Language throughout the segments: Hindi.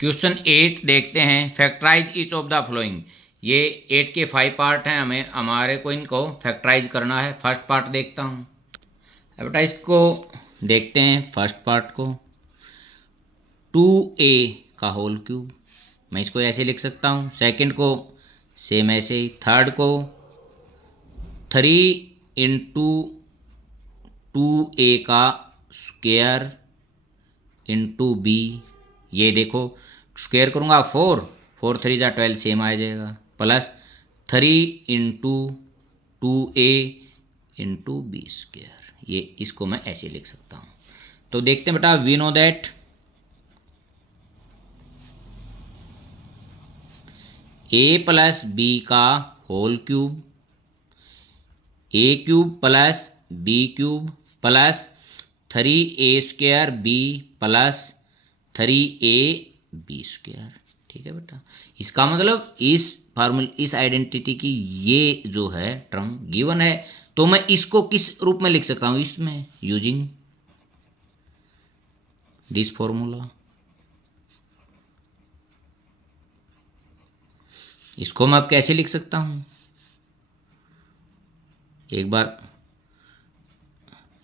क्वेश्चन 8 देखते हैं। Factorise each of the following. ये 8 के 5 पार्ट हैं, हमारे को इनको फैक्टराइज करना है। फर्स्ट पार्ट देखता हूँ। बेटा इसको देखते हैं फर्स्ट पार्ट को। 2a का होल क्यूब, मैं इसको ऐसे लिख सकता हूँ। सेकंड को सेम ऐसे ही। थर्ड को 3 × 2a का स्क्वायर इंटू बी। ये देखो स्क्वायर करूँगा 4, 4 3 जा 12 सेम आ जाएगा। Plus 3 × 2a into B square. ये इसको मैं ऐसे लिख सकता हूँ। तो देखते हैं बेटा, we know that a plus b का whole cube, a cube plus b cube plus 3a² b plus 3a b square. ठीक है बेटा, इसका मतलब इस आइडेंटिटी की ये जो है टर्म गिवन है, तो मैं इसको किस रूप में लिख सकता हूँ? इसमें यूजिंग दिस फॉर्मूला। इसको मैं अब कैसे लिख सकता हूँ? एक बार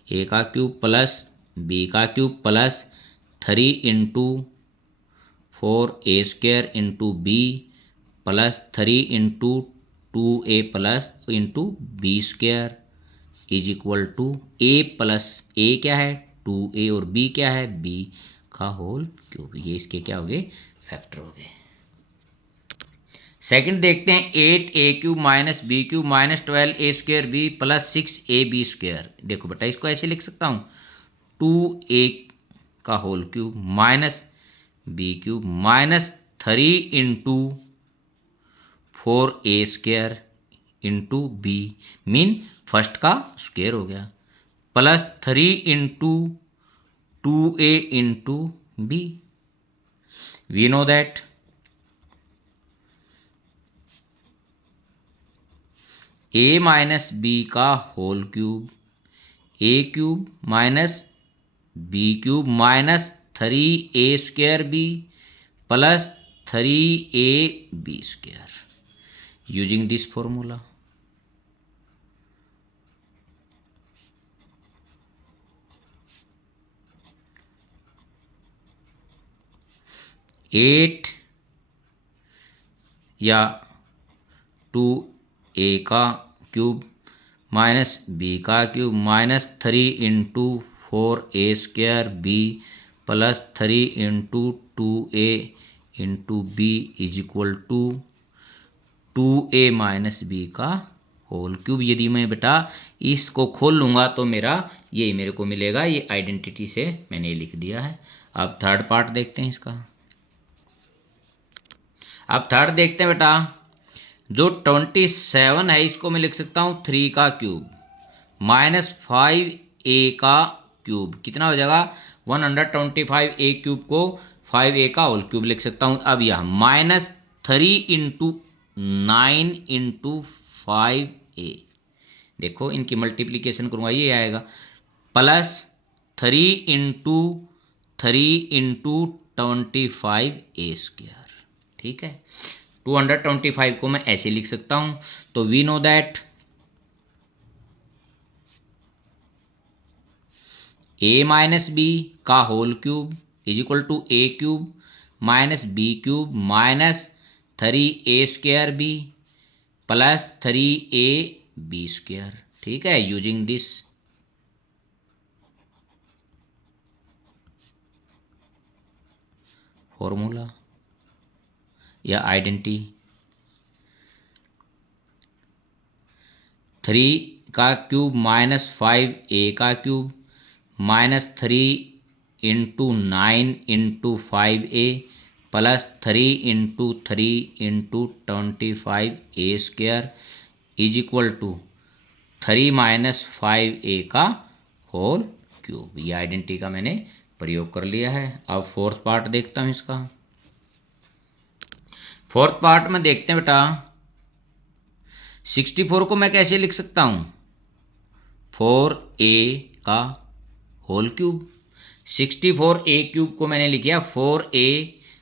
a का क्यूब प्लस b का cube plus 3 × 4a² into B plus 3 × 2a plus into B square is equal to a plus a क्या है 2a और b क्या है b का होल क्यूब। ये इसके क्या हो गए? फैक्टर हो गए। सेकंड देखते हैं 8a³ minus b cube minus 12a² b plus 6ab square. देखो बेटा इसको ऐसे लिख सकता हूँ 2a का whole cube minus b cube minus 3 × 4a² into b, mean first का स्क्वायर हो गया, plus 3 × 2a into b. We know that a minus B का whole cube, a cube minus b cube minus 3a² b plus 3ab square using this formula. Eight या 2a का क्यूब माइनस बी का cube minus 3 × 4a² B plus 3 × 2a into B is equal to 2a minus B का होल क्यूब। यदि मैं बेटा इसको खोल लूँगा तो मेरे को मिलेगा। ये आइडेंटिटी से मैंने लिख दिया है। अब थर्ड पार्ट देखते हैं इसका। अब थर्ड देखते हैं बेटा, जो 27 है इसको मैं लिख सकता हूँ 3 का क्यूब माइनस 5a का क्यूब। कितना हो जाएगा? 125a³ को 5a का होल क्यूब लिख सकता हूँ। अब यह माइनस 3 × 9 × 5a, देखो इनकी मल्टीप्लिकेशन करूँगा ये आएगा, प्लस 3 × 3 × 25a²। ठीक है, 225 को मैं ऐसे लिख सकता हूँ। तो we know that a minus B का whole cube is equal to a cube minus b cube minus 3a² b plus 3ab square. ठीक है, यूजिंग दिस फॉर्मूला या आइडेंटिटी। 3 का क्यूब माइनस 5a का cube minus 3 × 9 × 5a plus 3 × 3 × 25a² is equal to 3 minus 5a का होल क्यूब। ये आइडेंटिटी का मैंने प्रयोग कर लिया है। अब फोर्थ पार्ट देखता हूँ इसका। फोर्थ पार्ट में देखते हैं बेटा, 64 को मैं कैसे लिख सकता हूँ? 4a का होल क्यूब। 64a³ को मैंने लिखा 4a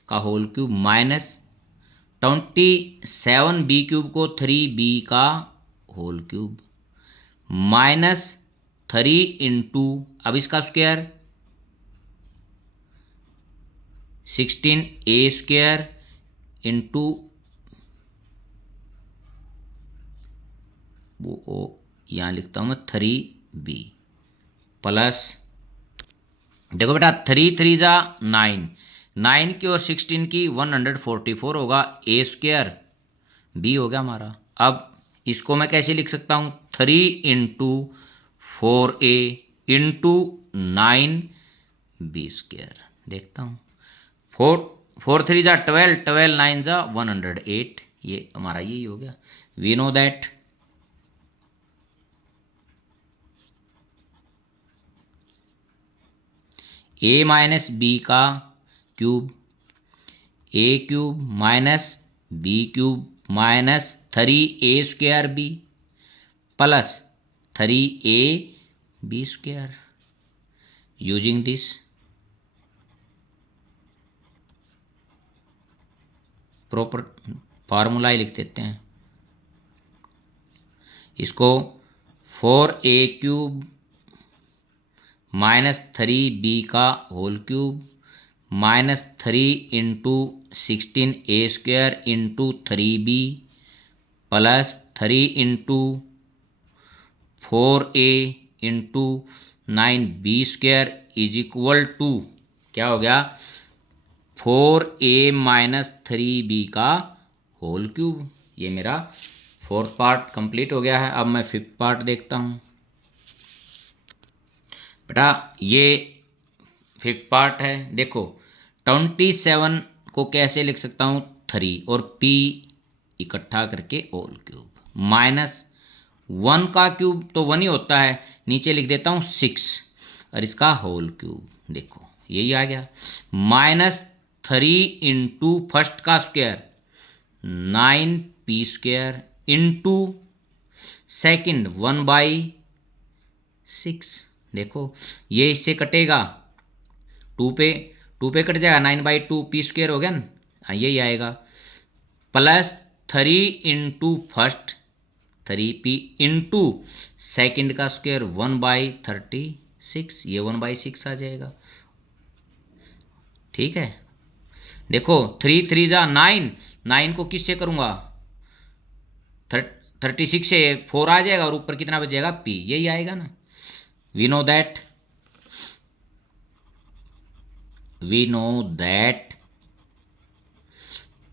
का होल क्यूब माइनस 27b³ को 3b का होल क्यूब माइनस 3 इंटू अब इसका स्क्वायर 16a² इंटू वो यहाँ लिखता हूँ मैं 3b प्लस देखो बेटा 3 3 जा 9 9 की और 16 की 144 होगा a² b हो गया हमारा। अब इसको मैं कैसे लिख सकता हूँ 3 इंटू 4a इंटू 9b²। देखता हूँ 4 3 जा 12 12 9 जा 108 ये हमारा यही हो गया। We know that a minus B का cube a³ minus b³ minus 3a²b plus 3ab²। Using this proper formula ही लिख देते हैं इसको 4a³ माइनस 3b का whole cube minus 3 into 16a² into 3b plus 3 into 4a into 9b² is equal to क्या हो गया 4a माइनस 3b का होल क्यूब। ये मेरा फोर्थ पार्ट कंप्लीट हो गया है। अब मैं फिफ्थ पार्ट देखता हूँ बेटा। ये फिफ्थ पार्ट है। देखो 27 को कैसे लिख सकता हूँ 3 और p इकट्ठा करके होल क्यूब माइनस 1 का क्यूब तो 1 ही होता है, नीचे लिख देता हूँ 6 और इसका होल क्यूब देखो यही आ गया माइनस 3 इंटू फर्स्ट का स्क्वायर 9p² इंटू सेकेंड 1/6। देखो ये इससे कटेगा 2 पे कट जाएगा 9/2 p² हो गया ना, यही आएगा plus 3 into first 3p into second का स्क्वायर 1/36 ये 1/6 आ जाएगा। ठीक है देखो 3 3 जा 9 9 को किससे करूँगा 36 से 4 आ जाएगा और ऊपर कितना बचेगा p यही आएगा ना। We know that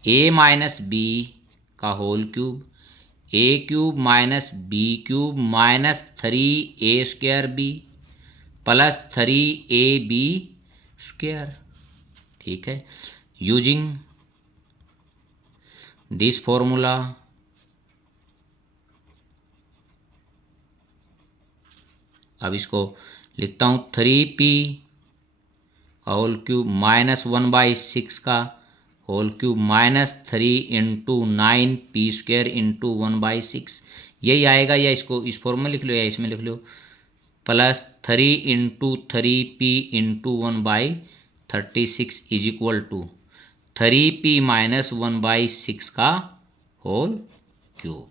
a minus B का whole cube a³ minus b³ minus 3a²b plus 3ab²। ठीक है यूजिंग दिस फॉर्मूला अब इसको लिखता हूँ 3p का होल क्यूब माइनस 1/6 का whole cube minus 3 into 9p² into 1/6 यही आएगा, या इसको इस फॉर्म में लिख लो या इसमें लिख लो plus 3 into 3p into 1/36 is equal to 3p minus 1/6 का होल क्यूब।